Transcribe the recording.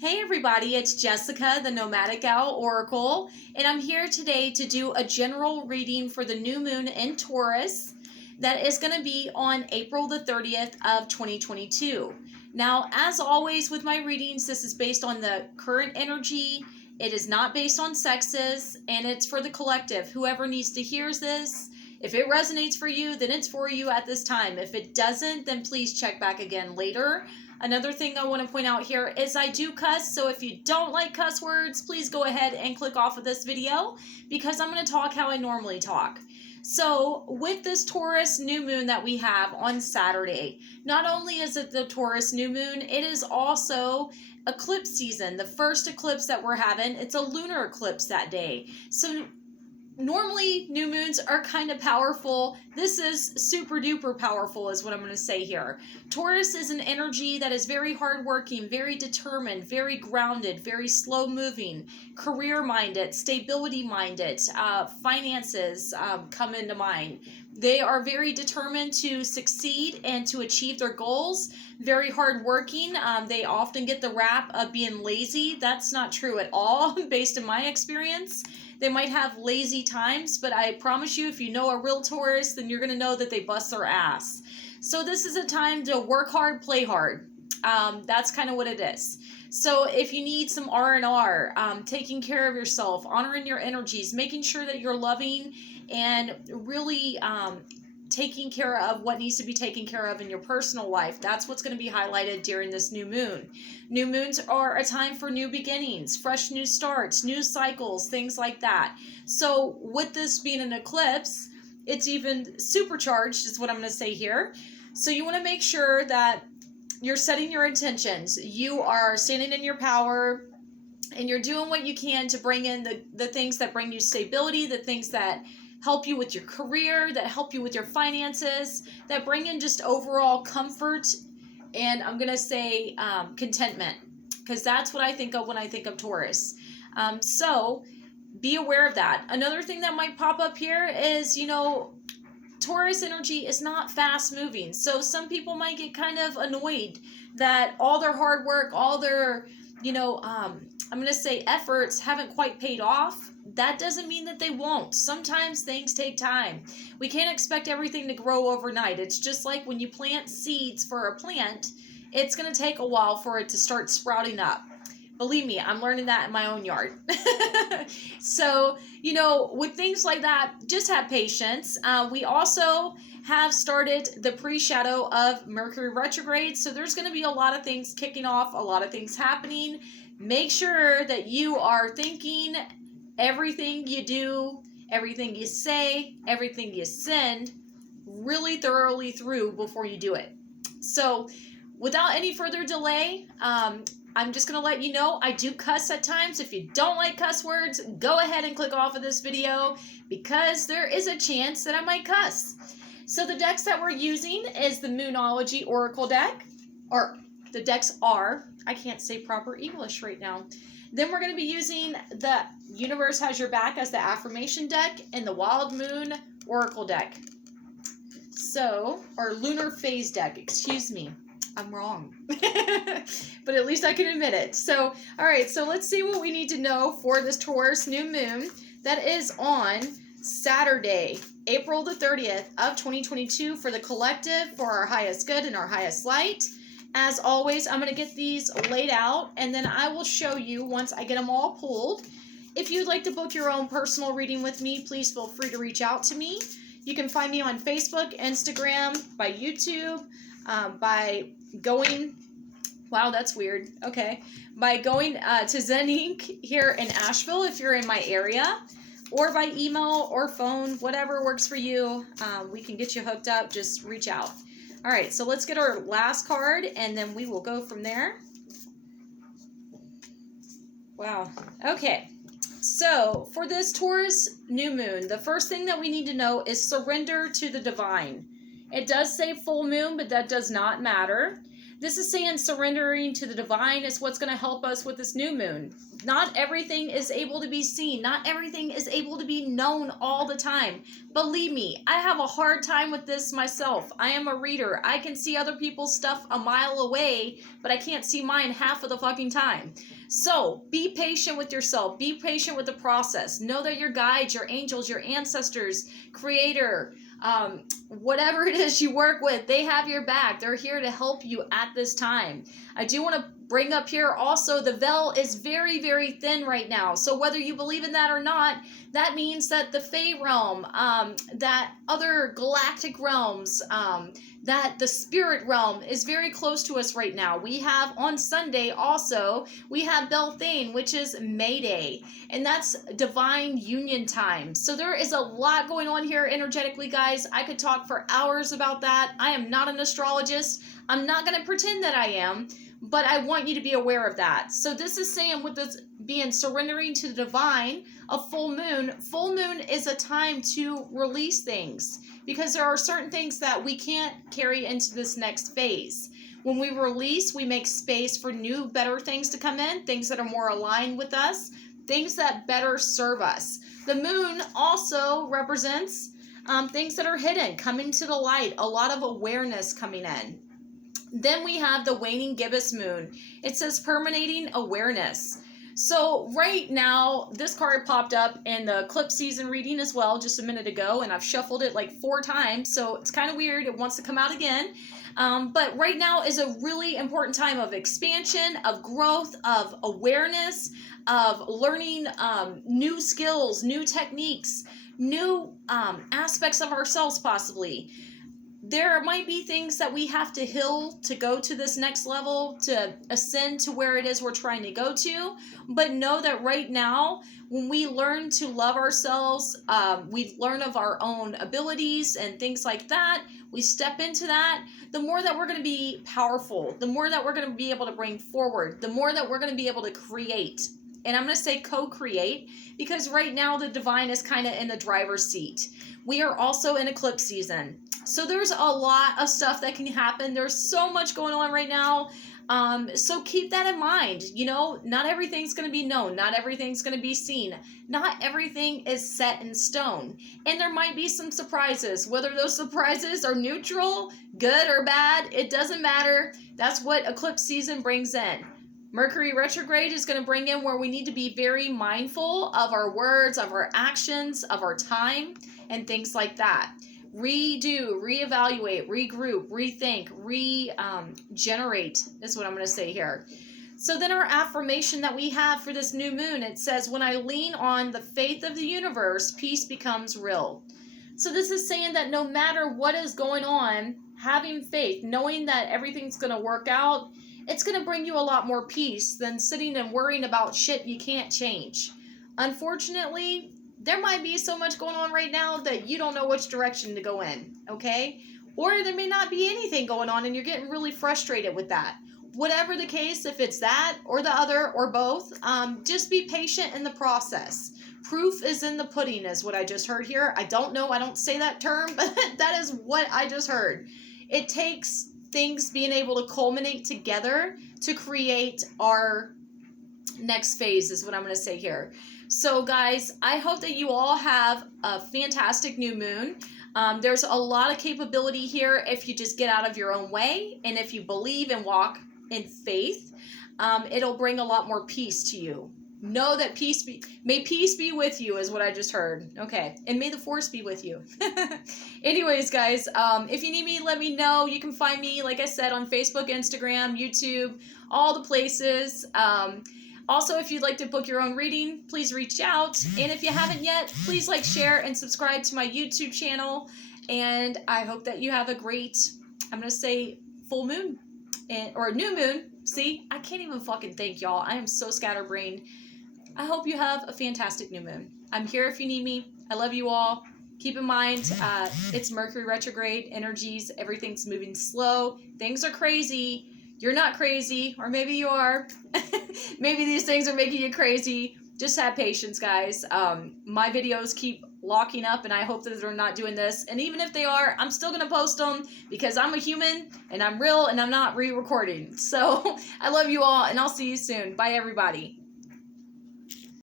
Hey everybody, it's Jessica, the Nomadic Owl Oracle, and I'm here today to do a general reading for the new moon in Taurus that is going to be on April the 30th of 2022. Now, as always with my readings, this is based on the current energy. It is not based on sexes, and it's for the collective. Whoever needs to hear this, if it resonates for you, then it's for you at this time. If it doesn't, then please check back again later. Another thing I want to point out here is I do cuss, so if you don't like cuss words, please go ahead and click off of this video because I'm going to talk how I normally talk. So with this Taurus new moon that we have on Saturday, not only is it the Taurus new moon, it is also eclipse season. The first eclipse that we're having, it's a lunar eclipse that day. So normally new moons are kind of powerful. This is super duper powerful is what I'm going to say here. Taurus is an energy that is very hardworking, very determined, very grounded, very slow moving, career minded, stability minded, finances come into mind. They are very determined to succeed and to achieve their goals. Very hardworking. They often get the rap of being lazy. That's not true at all based on my experience. They might have lazy times, but I promise you, if you know a real Taurus, then you're going to know that they bust their ass. So this is a time to work hard, play hard. That's kind of what it is. So if you need some R&R, taking care of yourself, honoring your energies, making sure that you're loving and really taking care of what needs to be taken care of in your personal life. That's what's going to be highlighted during this new moon. New moons are a time for new beginnings, fresh new starts, new cycles, things like that. So with this being an eclipse, it's even supercharged is what I'm going to say here. So you want to make sure that you're setting your intentions. You are standing in your power and you're doing what you can to bring in the things that bring you stability, the things that help you with your career, that help you with your finances, that bring in just overall comfort, and I'm going to say contentment, because that's what I think of when I think of Taurus. So be aware of that. Another thing that might pop up here is, Taurus energy is not fast moving. So some people might get kind of annoyed that all their hard work, all their, I'm going to say efforts haven't quite paid off. That doesn't mean that they won't. Sometimes things take time. We can't expect everything to grow overnight. It's just like when you plant seeds for a plant, it's going to take a while for it to start sprouting up. Believe me, I'm learning that in my own yard. So, with things like that, just have patience. We also have started the pre-shadow of Mercury retrograde. So there's going to be a lot of things kicking off, a lot of things happening. Make sure that you are thinking everything you do, everything you say, everything you send really thoroughly through before you do it. So without any further delay, I'm just going to let you know I do cuss at times. If you don't like cuss words, go ahead and click off of this video because there is a chance that I might cuss. So the decks that we're using is the Moonology Oracle deck, or the decks are, I can't say proper English right now. Then we're going to be using the Universe Has Your Back as the Affirmation deck and the Wild Moon Oracle deck. So, or Lunar Phase deck, excuse me. I'm wrong. But at least I can admit it. So, all right, so let's see what we need to know for this Taurus new moon that is on Saturday, April the 30th of 2022 for the collective, for our highest good and our highest light. As always, I'm going to get these laid out, and then I will show you once I get them all pulled. If you'd like to book your own personal reading with me, please feel free to reach out to me. You can find me on Facebook, Instagram, by YouTube, by going, wow, that's weird, okay, by going to Zen Inc. here in Asheville if you're in my area, or by email or phone, whatever works for you. We can get you hooked up, just reach out. All right, so let's get our last card, and then we will go from there. Wow. Okay. So for this Taurus new moon, the first thing that we need to know is surrender to the divine. It does say full moon, but that does not matter. This is saying surrendering to the divine is what's going to help us with this new moon. Not everything is able to be seen. Not everything is able to be known all the time. Believe me, I have a hard time with this myself. I am a reader. I can see other people's stuff a mile away, but I can't see mine half of the fucking time. So be patient with yourself. Be patient with the process. Know that your guides, your angels, your ancestors, creator, whatever it is you work with, they have your back. They're here to help you at this time. I do want to bring up here also, the veil is very, very thin right now. So whether you believe in that or not, that means that the Fae realm, that other galactic realms, that the spirit realm is very close to us right now. We have on Sunday also, we have Beltane, which is May Day, and that's divine union time. So there is a lot going on here energetically, guys. I could talk for hours about that. I am not an astrologist. I'm not going to pretend that I am, but I want you to be aware of that. So this is saying with this being surrendering to the divine, a full moon is a time to release things, because there are certain things that we can't carry into this next phase. When we release, we make space for new, better things to come in, things that are more aligned with us, things that better serve us. The moon also represents things that are hidden, coming to the light, a lot of awareness coming in. Then we have the waning gibbous moon. It says permeating awareness. So right now, this card popped up in the eclipse season reading as well just a minute ago, and I've shuffled it like 4 times, so it's kind of weird. It wants to come out again. But right now is a really important time of expansion, of growth, of awareness, of learning new skills, new techniques, new aspects of ourselves possibly. There might be things that we have to heal to go to this next level, to ascend to where it is we're trying to go to. But know that right now, when we learn to love ourselves, we learn of our own abilities and things like that, we step into that, the more that we're going to be powerful, the more that we're going to be able to bring forward, the more that we're going to be able to create. And I'm going to say co-create, because right now the divine is kind of in the driver's seat. We are also in eclipse season. So there's a lot of stuff that can happen. There's so much going on right now. So keep that in mind. You know, not everything's going to be known. Not everything's going to be seen. Not everything is set in stone. And there might be some surprises. Whether those surprises are neutral, good or bad, it doesn't matter. That's what eclipse season brings in. Mercury retrograde is going to bring in where we need to be very mindful of our words, of our actions, of our time, and things like that. Redo, reevaluate, regroup, rethink, regenerate is what I'm going to say here. So then our affirmation that we have for this new moon, it says, when I lean on the faith of the universe, peace becomes real. So this is saying that no matter what is going on, having faith, knowing that everything's going to work out, it's going to bring you a lot more peace than sitting and worrying about shit you can't change. Unfortunately, there might be so much going on right now that you don't know which direction to go in, okay? Or there may not be anything going on and you're getting really frustrated with that. Whatever the case, if it's that or the other or both, just be patient in the process. Proof is in the pudding is what I just heard here. I don't know, I don't say that term, but that is what I just heard. It takes things being able to culminate together to create our next phase is what I'm going to say here. So guys, I hope that you all have a fantastic new moon. There's a lot of capability here if you just get out of your own way, and if you believe and walk in faith, it'll bring a lot more peace to you. Know that may peace be with you is what I just heard. Okay. And may the force be with you. Anyways, guys, if you need me, let me know. You can find me, like I said, on Facebook, Instagram, YouTube, all the places. Also, if you'd like to book your own reading, please reach out. And if you haven't yet, please like, share, and subscribe to my YouTube channel. And I hope that you have a great, I'm going to say, full moon or new moon. See, I can't even fucking think, y'all. I am so scatterbrained. I hope you have a fantastic new moon. I'm here if you need me. I love you all. Keep in mind, it's Mercury retrograde energies. Everything's moving slow. Things are crazy. You're not crazy, or maybe you are. Maybe these things are making you crazy. Just have patience, guys. My videos keep locking up, and I hope that they're not doing this. And even if they are, I'm still going to post them because I'm a human and I'm real and I'm not re-recording. So I love you all, and I'll see you soon. Bye, everybody.